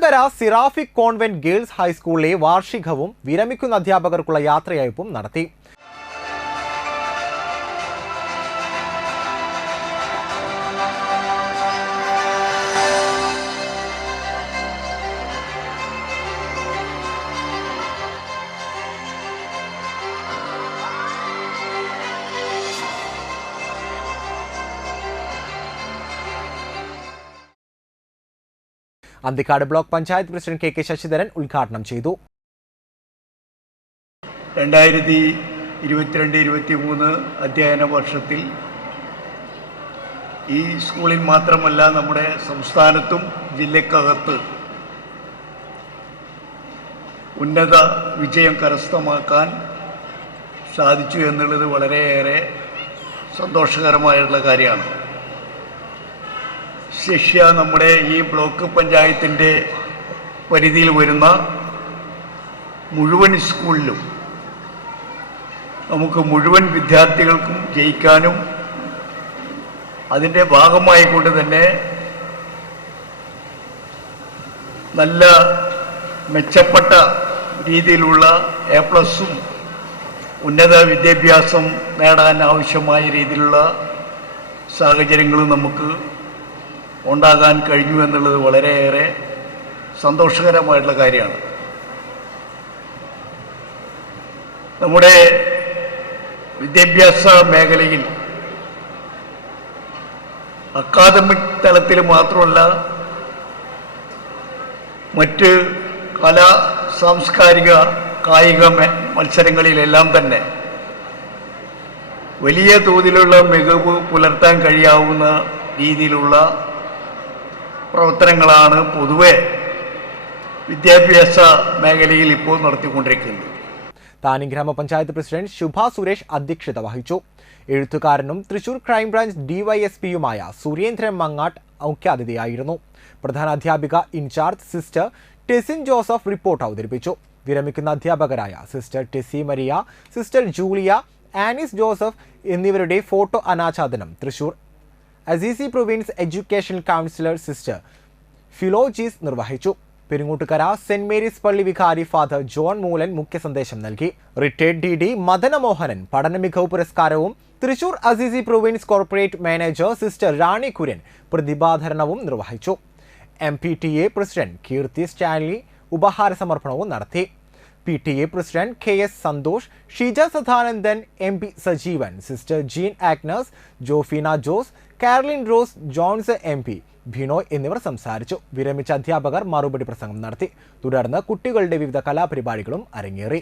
Peringottukara സിറാഫിക് convent girls ഹൈസ്കൂളിലെ വാർഷികവും വിരമിക്കുന്ന അധ്യാപകർക്കുള്ള യാത്രയയപ്പും നടത്തി. Anthikad block panchayat president K Sasidharan ഉദ്ഘാടനം ചെയ്തു. 2022-23 അധ്യയന വർഷത്തിൽ ഈ സ്കൂളിൽ മാത്രമല്ല നമ്മുടെ സംസ്ഥാനത്തും ജില്ലക്കകത്ത് ഉന്നത വിജയം കരസ്ഥമാക്കാൻ സാധിച്ചു എന്നുള്ളത് വളരെയേറെ സന്തോഷകരമായിട്ടുള്ള കാര്യമാണ്. ശിഷ്യ നമ്മുടെ ഈ ബ്ലോക്ക് പഞ്ചായത്തിൻ്റെ പരിധിയിൽ വരുന്ന മുഴുവൻ സ്കൂളിലും നമുക്ക് മുഴുവൻ വിദ്യാർത്ഥികൾക്കും ജയിക്കാനും അതിൻ്റെ ഭാഗമായിക്കൊണ്ട് തന്നെ നല്ല മെച്ചപ്പെട്ട രീതിയിലുള്ള A+ഉം ഉന്നത വിദ്യാഭ്യാസം നേടാൻ ആവശ്യമായ രീതിയിലുള്ള സാഹചര്യങ്ങളും നമുക്ക് ഉണ്ടാകാൻ കഴിഞ്ഞു എന്നുള്ളത് വളരെയേറെ സന്തോഷകരമായിട്ടുള്ള കാര്യമാണ്. നമ്മുടെ വിദ്യാഭ്യാസ മേഖലയിൽ അക്കാദമിക് തലത്തിൽ മാത്രമല്ല മറ്റ് കലാ സാംസ്കാരിക കായിക മത്സരങ്ങളിലെല്ലാം തന്നെ വലിയ തോതിലുള്ള മികവ് പുലർത്താൻ കഴിയാവുന്ന രീതിയിലുള്ള പ്രവർത്തനങ്ങളാണ് പൊതുവെ വിദ്യാഭ്യാസ മേഖലയിൽ ഇപ്പോൾ നടത്തിക്കൊണ്ടിരിക്കുന്നത്. താനി ഗ്രാമപഞ്ചായത്ത് പ്രസിഡന്റ് ശുഭ സുരേഷ് അധ്യക്ഷത വഹിച്ചു. എഴുത്തുകാരനും തൃശൂർ ക്രൈംബ്രാഞ്ച് DYSPയുമായ സുരേന്ദ്രൻ മങ്ങാട്ട് മുഖ്യാതിഥിയായിരുന്നു. പ്രധാനാധ്യാപിക in charge sister Tessin Joseph report അവതരിപ്പിച്ചു. വിരമിക്കുന്ന അധ്യാപകരായ സിസ്റ്റർ ടെസി മരിയ, സിസ്റ്റർ ജൂലിയ, ആനിസ് ജോസഫ് എന്നിവരുടെ ഫോട്ടോ അനാച്ഛാദനം Thrissur Assisi province educational councillor sister Philojees നിർവഹിച്ചു. പെരിങ്ങോട്ടുകര സെന്റ് മേരീസ് പള്ളി വികാരി ഫാദർ ജോൺ മൂലൻ മുഖ്യ സന്ദേശം നൽകി. റിട്ടയർഡ് DD മദനമോഹനൻ പഠന മികവ് പുരസ്കാരവും Thrissur Assisi province corporate manager sister Rani Kurian പ്രതിഭാധരണവും നിർവഹിച്ചു. MPTA പ്രസിഡന്റ് കീർത്തി സ്റ്റാൻലി ഉപഹാര സമർപ്പണവും നടത്തി. PTA president KS Santhosh, Sheeja Sadanandan, MP Sajeevan, sister Jean Agnes, Jofina Jose, Caroline Rose, Johns MP, Binoy എന്നിവർ സംസാരിച്ചു. വിരമിച്ച അധ്യാപകർ മറുപടി പ്രസംഗം നടത്തി. തുടർന്ന് കുട്ടികളുടെ വിവിധ കലാപരിപാടികളും അരങ്ങേറി.